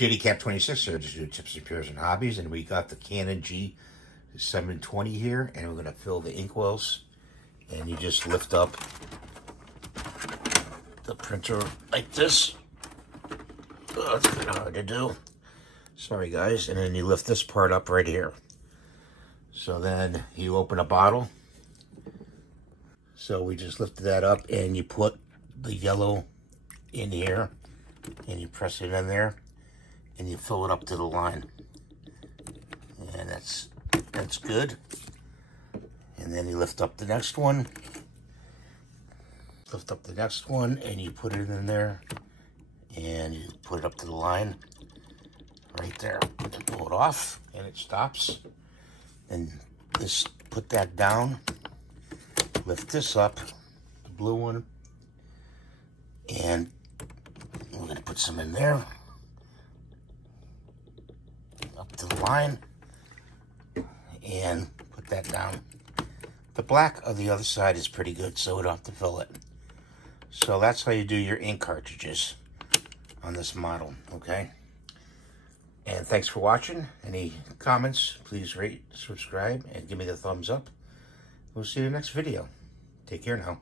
JDCap26 here, just do tips, repairs, and hobbies, and we got the Canon G7020 here, and we're going to fill the inkwells, and you just lift up the printer like this. Oh, it's kind of hard to do. Sorry guys. And then you lift this part up right here. So then you open a bottle. So we just lifted that up, and you put the yellow in here, and you press it in there, and you fill it up to the line. And that's good. And then you lift up the next one. Lift up the next one, and you put it in there, and you put it up to the line right there, and pull it off, and it stops. And just put that down, lift this up, the blue one, and we're going to put some in there, up to the line, and put that down. The black of the other side is pretty good, so we don't have to fill it. So that's how you do your ink cartridges on this model, okay? And thanks for watching. Any comments, please rate, subscribe, and give me the thumbs up. We'll see you in the next video. Take care now.